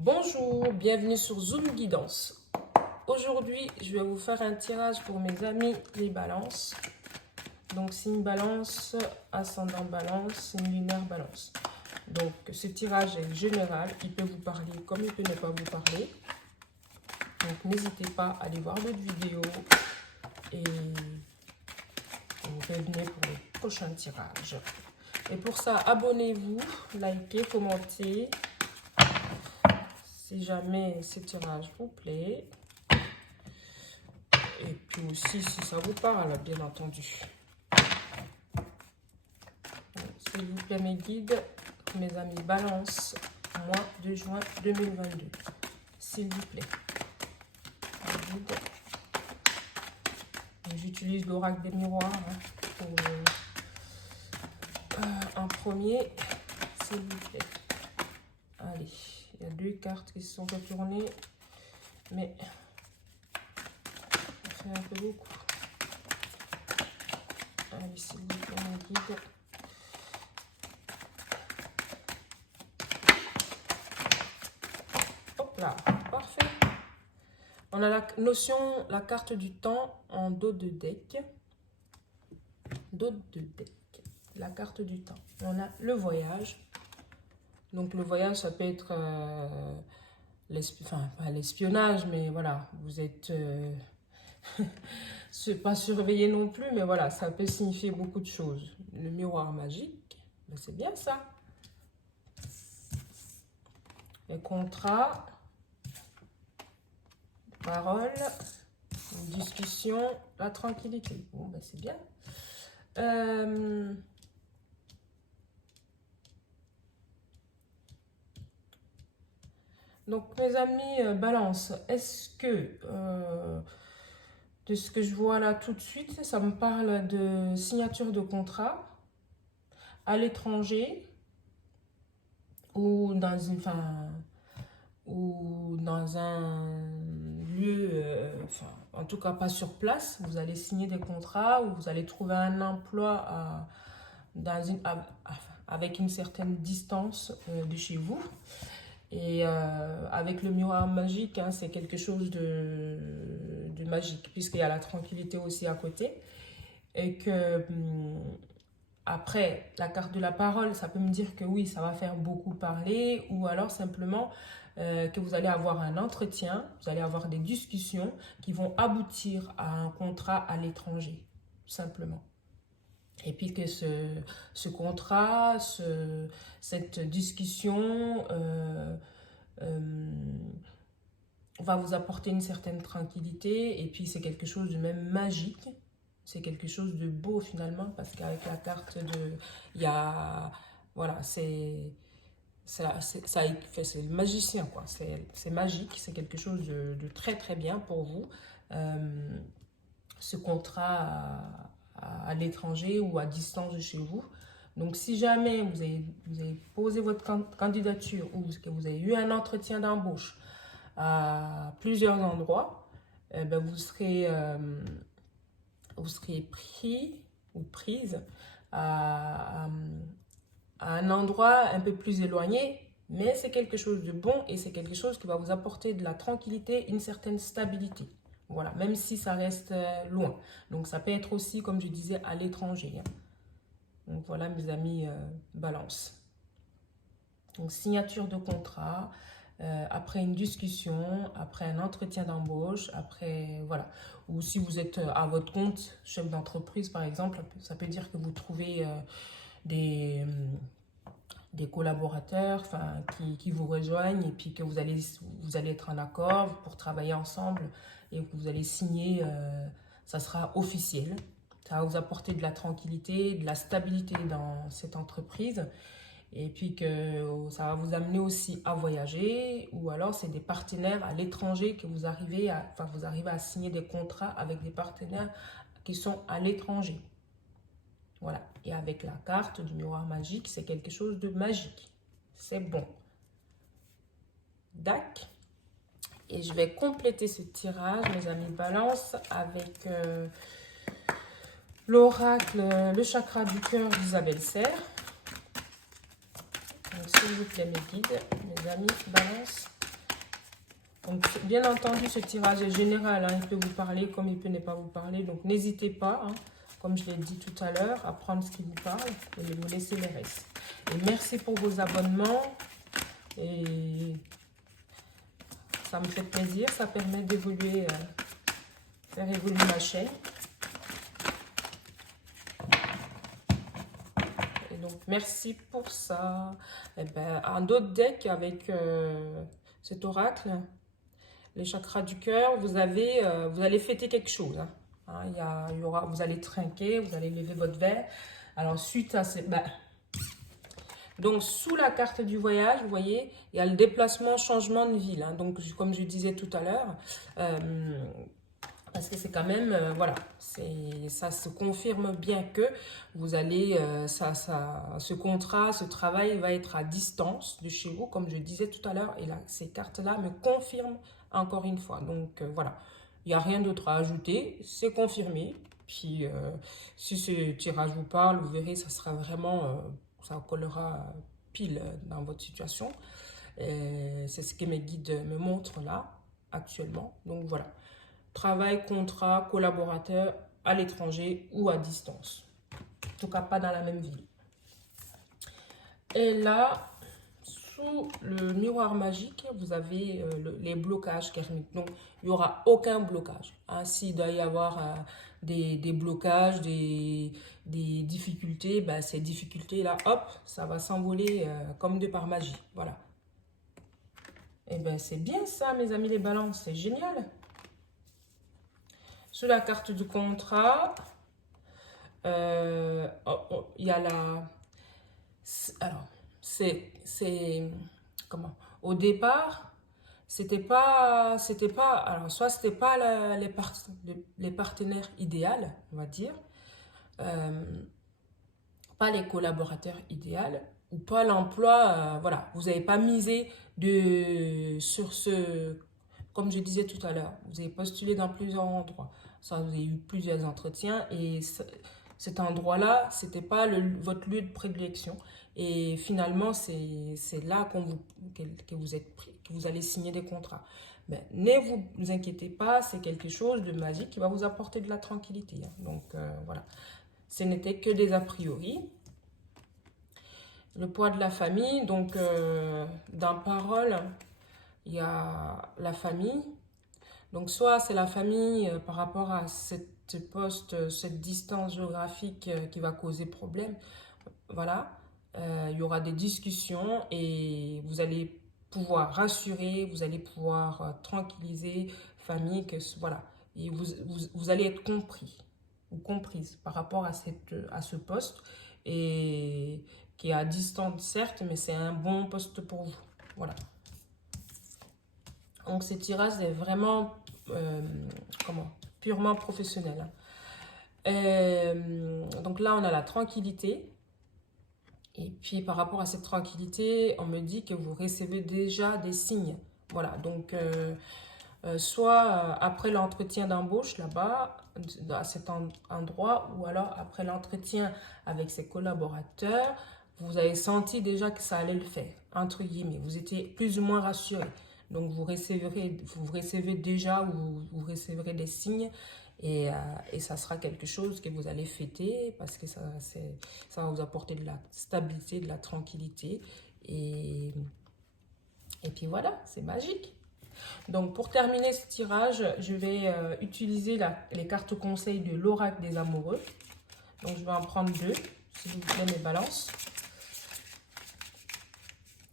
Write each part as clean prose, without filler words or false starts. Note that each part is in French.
Bonjour, bienvenue sur Zoom Guidance. Aujourd'hui, je vais vous faire un tirage pour mes amis les balances. Donc, signe balance, ascendant balance, signe lunaire balance. Donc, ce tirage est général. Il peut vous parler comme il peut ne pas vous parler. Donc, n'hésitez pas à aller voir d'autres vidéos et vous revenez pour le prochain tirage. Et pour ça, abonnez-vous, likez, commentez. Si jamais ce tirage vous plaît. Et puis aussi, si ça vous parle, bien entendu. S'il vous plaît, mes guides, mes amis balance, mois de juin 2022. S'il vous plaît. J'utilise l'oracle des miroirs pour un premier, s'il vous plaît. Allez, il y a deux cartes qui se sont retournées, mais ça fait un peu beaucoup. Allez, s'il vous plaît, mon guide. Hop là, parfait. On a la notion, la carte du temps en dos de deck. Dos de deck. La carte du temps. On a le voyage. Donc le voyage, ça peut être pas l'espionnage, mais voilà, vous êtes pas surveillé non plus, mais voilà, ça peut signifier beaucoup de choses. Le miroir magique, ben c'est bien ça. Les contrats, parole, une discussion, la tranquillité. Bon, ben c'est bien. Donc, mes amis balance, est-ce que, de ce que je vois là tout de suite, ça me parle de signature de contrat à l'étranger ou dans une, ou dans un lieu, en tout cas pas sur place, vous allez signer des contrats ou vous allez trouver un emploi avec une certaine distance de chez vous. Et avec le miroir magique, hein, c'est quelque chose de magique, puisqu'il y a la tranquillité aussi à côté. Et que après, la carte de la parole, ça peut me dire que oui, ça va faire beaucoup parler, ou alors simplement que vous allez avoir un entretien, vous allez avoir des discussions qui vont aboutir à un contrat à l'étranger, simplement. Et puis que ce contrat, cette discussion va vous apporter une certaine tranquillité. Et puis c'est quelque chose de même magique. C'est quelque chose de beau finalement, parce qu'avec la carte de... Il y a... Voilà, c'est le magicien, quoi. C'est magique, c'est quelque chose de très très bien pour vous. Ce contrat à l'étranger ou à distance de chez vous. Donc, si jamais vous avez posé votre candidature ou que vous avez eu un entretien d'embauche à plusieurs endroits, ben vous serez pris ou prise à un endroit un peu plus éloigné, mais c'est quelque chose de bon et c'est quelque chose qui va vous apporter de la tranquillité, une certaine stabilité. Voilà, même si ça reste loin. Donc, ça peut être aussi, comme je disais, à l'étranger. Hein. Donc, voilà, mes amis balance. Donc, signature de contrat, après une discussion, après un entretien d'embauche, après, voilà. Ou si vous êtes à votre compte, chef d'entreprise, par exemple, ça peut dire que vous trouvez des collaborateurs qui vous rejoignent et puis que vous allez être en accord pour travailler ensemble et que vous allez signer, ça sera officiel. Ça va vous apporter de la tranquillité, de la stabilité dans cette entreprise et puis que ça va vous amener aussi à voyager ou alors c'est des partenaires à l'étranger que vous arrivez à signer des contrats avec des partenaires qui sont à l'étranger. Voilà, et avec la carte du miroir magique, c'est quelque chose de magique. C'est bon. Dac. Et je vais compléter ce tirage, mes amis balance, avec l'oracle, le chakra du cœur d'Isabelle Serre. Donc, s'il vous plaît, mes guides, mes amis balance. Donc, bien entendu, ce tirage est général, hein, il peut vous parler comme il peut ne pas vous parler. Donc, n'hésitez pas, hein, comme je l'ai dit tout à l'heure, à prendre ce qui vous parle et vous laisser les restes. Et merci pour vos abonnements. Et ça me fait plaisir, ça permet d'évoluer, faire évoluer ma chaîne. Et donc, merci pour ça. Et ben, un autre deck avec cet oracle, les chakras du cœur, vous allez fêter quelque chose. Hein. Hein, il y aura, vous allez trinquer, vous allez lever votre verre. Alors, suite à ces... donc, sous la carte du voyage, vous voyez, il y a le déplacement, changement de ville. Hein. Donc, comme je disais tout à l'heure, parce que c'est quand même, voilà, ça se confirme bien que vous allez, ce contrat, ce travail va être à distance de chez vous, comme je disais tout à l'heure. Et là, ces cartes-là me confirment encore une fois. Donc, voilà, il n'y a rien d'autre à ajouter, c'est confirmé. Puis, si ce tirage vous parle, vous verrez, ça sera vraiment, ça collera pile dans votre situation. C'est ce que mes guides me montrent là, actuellement. Donc, voilà. Travail, contrat, collaborateur à l'étranger ou à distance. En tout cas, pas dans la même ville. Et là, sous le miroir magique, vous avez les blocages karmiques. Donc, il n'y aura aucun blocage. Hein. S'il doit y avoir des blocages, des difficultés, ben, ces difficultés-là, hop, ça va s'envoler comme de par magie. Voilà. Et bien, c'est bien ça, mes amis les balances. C'est génial. Sur la carte du contrat, il y a la... Alors, comment? Au départ, c'était pas... Alors, soit c'était pas les partenaires idéaux, on va dire. Pas les collaborateurs idéaux. Ou pas l'emploi, voilà. Vous n'avez pas misé sur ce... Comme je disais tout à l'heure, vous avez postulé dans plusieurs endroits. Ça, vous avez eu plusieurs entretiens et cet endroit-là, c'était pas votre lieu de prédilection. Et finalement, c'est là que vous êtes pris, que vous allez signer des contrats. Mais ne vous inquiétez pas, c'est quelque chose de magique qui va vous apporter de la tranquillité. Hein. Donc, voilà. Ce n'était que des a priori. Le poids de la famille, donc, dans parole, il y a la famille. Donc, soit c'est la famille par rapport à cette distance géographique qui va causer problème. Voilà. Il y aura des discussions et vous allez pouvoir rassurer, vous allez pouvoir tranquilliser famille, voilà. Et vous allez être compris ou comprise par rapport à ce poste et qui est à distance certes, mais c'est un bon poste pour vous. Voilà. Donc, ces tirages est vraiment purement professionnel. Donc là, on a la tranquillité. Et puis, par rapport à cette tranquillité, on me dit que vous recevez déjà des signes. Voilà, donc, soit après l'entretien d'embauche là-bas, à cet endroit, ou alors après l'entretien avec ses collaborateurs, vous avez senti déjà que ça allait le faire, entre guillemets. Vous étiez plus ou moins rassuré. Donc, vous recevez déjà ou vous recevrez des signes et ça sera quelque chose que vous allez fêter parce que ça va vous apporter de la stabilité, de la tranquillité. Et puis voilà, c'est magique. Donc, pour terminer ce tirage, je vais utiliser les cartes conseils de l'oracle des amoureux. Donc, je vais en prendre deux, s'il vous plaît, mes balances.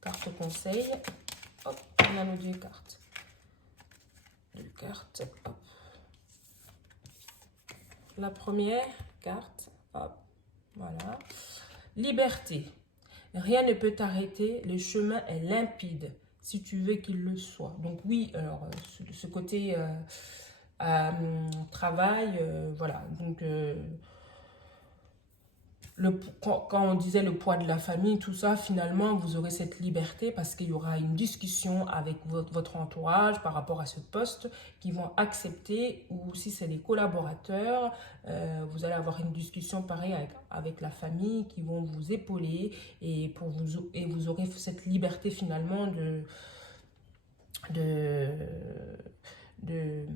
Carte conseil. Hop, on a nos deux cartes. Deux cartes, hop. La première carte, hop, voilà. Liberté. Rien ne peut t'arrêter, le chemin est limpide, si tu veux qu'il le soit. Donc oui, alors, ce côté travail, voilà. Donc, quand on disait le poids de la famille, tout ça, finalement, vous aurez cette liberté parce qu'il y aura une discussion avec votre entourage par rapport à ce poste qui vont accepter, ou si c'est des collaborateurs, vous allez avoir une discussion pareille avec la famille qui vont vous épauler et vous aurez cette liberté finalement de, de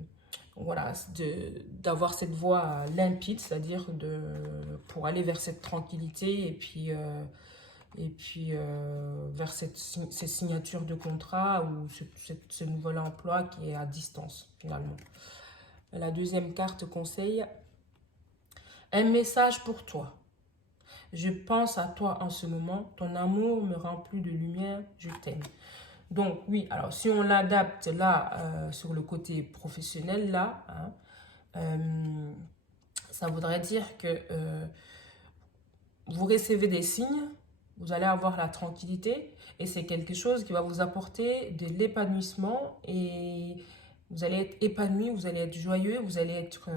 voilà, d'avoir cette voie limpide, c'est-à-dire pour aller vers cette tranquillité vers ces signatures de contrat ou ce nouvel emploi qui est à distance finalement. La deuxième carte conseille un message pour toi. Je pense à toi en ce moment, ton amour me remplit de lumière, je t'aime. Donc oui, alors si on l'adapte là sur le côté professionnel là, hein, ça voudrait dire que vous recevez des signes, vous allez avoir la tranquillité et c'est quelque chose qui va vous apporter de l'épanouissement et vous allez être épanoui, vous allez être joyeux, vous allez être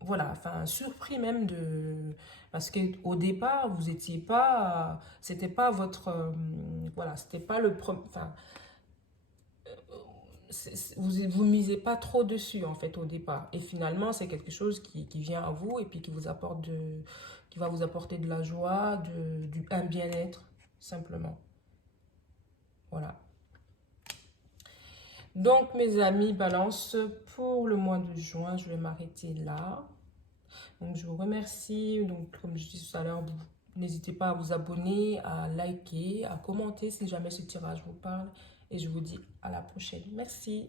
voilà, enfin surpris même de parce que au départ vous étiez pas, c'était pas votre voilà, c'était pas le premier, enfin vous misez pas trop dessus en fait au départ et finalement c'est quelque chose qui vient à vous et puis qui va vous apporter de la joie, un bien-être simplement. Voilà. Donc mes amis balance, pour le mois de juin je vais m'arrêter là. Donc je vous remercie, donc comme je disais tout à l'heure, n'hésitez pas à vous abonner, à liker, à commenter si jamais ce tirage vous parle et je vous dis à la prochaine. Merci.